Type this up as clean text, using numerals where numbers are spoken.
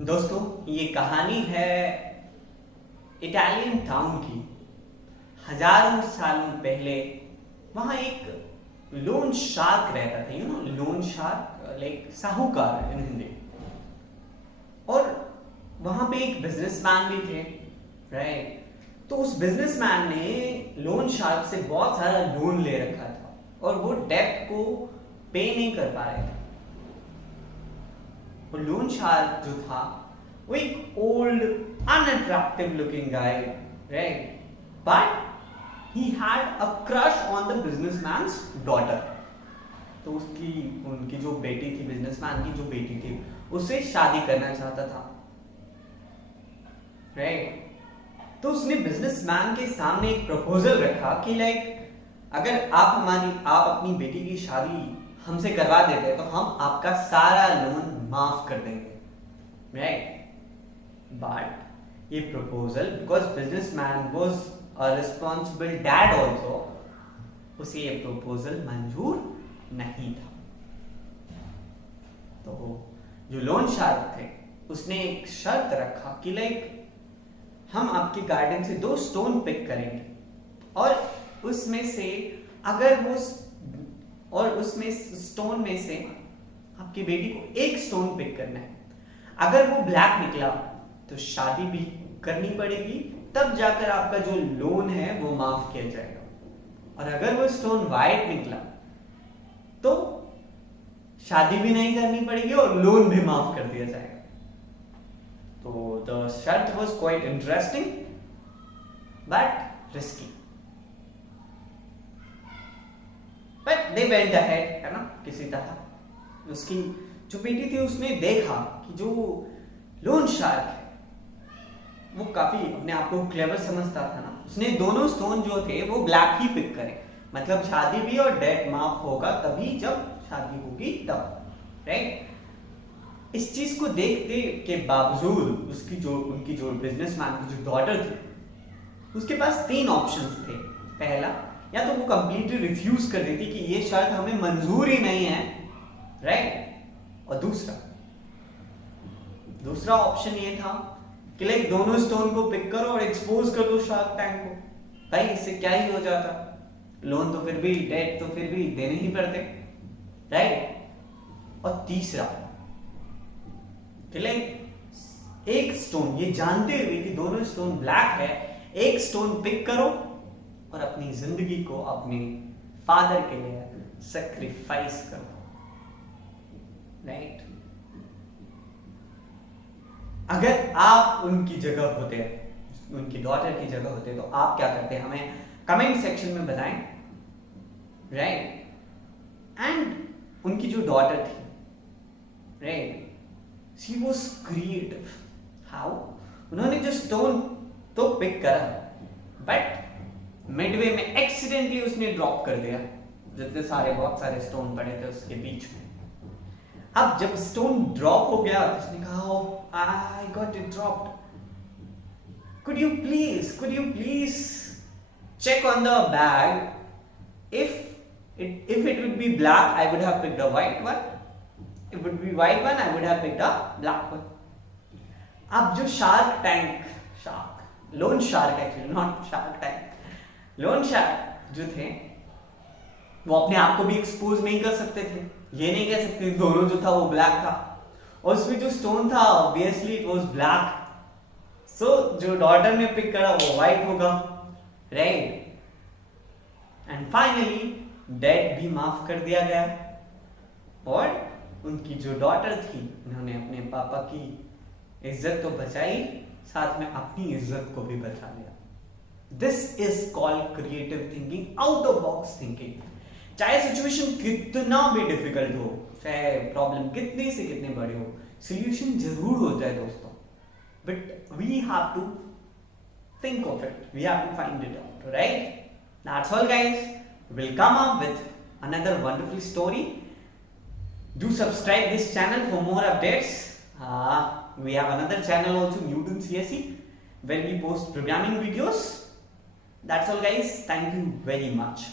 दोस्तों, ये कहानी है इटालियन टाउन की। हजारों सालों पहले वहां एक लोन शार्क रहता था। लोन शार्क लाइक साहूकार इन हिंदी। और वहां पे एक बिजनेसमैन भी थे, राइट। तो उस बिजनेसमैन ने लोन शार्क से बहुत सारा लोन ले रखा था और वो डेट को पे नहीं कर पा रहे थे। वो लोन शार्क जो था वो एक old unattractive looking guy, right, but he had a crush on the businessman's daughter. तो उनकी जो बेटी थी, बिजनेसमैन की जो बेटी थी, उससे शादी करना चाहता था, राइट। तो उसने बिजनेसमैन के सामने एक प्रपोजल रखा कि लाइक अगर आप अपनी बेटी की शादी हमसे करवा देते तो हम आपका सारा लोन माफ कर देंगे, राइट। बट ये proposal, because businessman was a responsible dad also, उसे ये प्रपोजल मंजूर नहीं था। तो जो लोन शार्क थे उसने एक शर्त रखा कि लाइक हम आपके गार्डन से 2 स्टोन पिक करेंगे और उसमें स्टोन में से आपकी बेटी को एक स्टोन पिक करना है। अगर वो ब्लैक निकला तो शादी भी करनी पड़ेगी, तब जाकर आपका जो लोन है वो माफ किया जाएगा। और अगर वो स्टोन व्हाइट निकला तो शादी भी नहीं करनी पड़ेगी और लोन भी माफ कर दिया जाएगा। तो द शर्त was quite interesting but risky, but they went ahead, है ना। किसी तरह उसकी जो बेटी थी उसने देखा कि जो लोन शार्क है वो काफी अपने आप को क्लेवर समझता था ना। उसने दोनों स्टोन जो थे वो ब्लैक ही पिक करे, मतलब शादी भी और डेट माफ होगा तभी जब शादी होगी तब, राइट। इस चीज को देखते के बावजूद उनकी जो बिजनेसमैन की जो डॉटर थी उसके पास 3 ऑप्शंस थे। पहला, या तो वो कंप्लीटली रिफ्यूज कर देती कि ये शर्त हमें मंजूर ही नहीं है, राइट। और दूसरा ऑप्शन ये था कि लाइक दोनों स्टोन को पिक करो और एक्सपोज कर दो शार्क टैंक को। भाई इससे क्या ही हो जाता, लोन तो फिर भी, डेट तो फिर भी देने ही पड़ते, राइट। और तीसरा कि लाइक एक स्टोन, ये जानते हुए कि दोनों स्टोन ब्लैक है, एक स्टोन पिक करो और अपनी जिंदगी को अपने फादर के लिए सेक्रीफाइस करो, राइट। अगर आप उनकी जगह होते, उनकी डॉटर की जगह होते, तो आप क्या करते, हमें कमेंट सेक्शन में बताएं, राइट। एंड उनकी जो डॉटर थी, right, she was creative. How? उन्होंने जो स्टोन तो पिक करा बट मिडवे में एक्सीडेंटली उसने ड्रॉप कर दिया, जितने बहुत सारे स्टोन पड़े थे उसके बीच में। अब जब स्टोन ड्रॉप हो गया तो उसने कहा, I got it dropped, could you please check on the bag, if it would be black I would have picked a white one, if it would be white one I would have picked a black one। अब जो loan shark, actually not shark tank, loan shark जो थे वो अपने आप को भी expose नहीं कर सकते थे। ये नहीं कह सकते दोनों जो था वो ब्लैक था, और उसमें जो स्टोन था ऑब्वियसली इट वाज ब्लैक। सो जो डॉटर ने पिक करा वो व्हाइट होगा, राइट। एंड फाइनली डेट भी माफ कर दिया गया और उनकी जो डॉटर थी उन्होंने अपने पापा की इज्जत तो बचाई, साथ में अपनी इज्जत को भी बचा लिया। This is called creative thinking, out of box thinking. चाहे सिचुएशन कितना भी डिफिकल्ट हो, चाहे प्रॉब्लम कितने से कितने बड़े हो, सोल्यूशन जरूर होता है दोस्तों, but we have to think of it, we have to find it out, right? That's all guys, we'll come up with another wonderful story. Do subscribe this channel for more updates. We have another channel also, Newton CSE, where we post programming videos. That's all guys, thank you very much.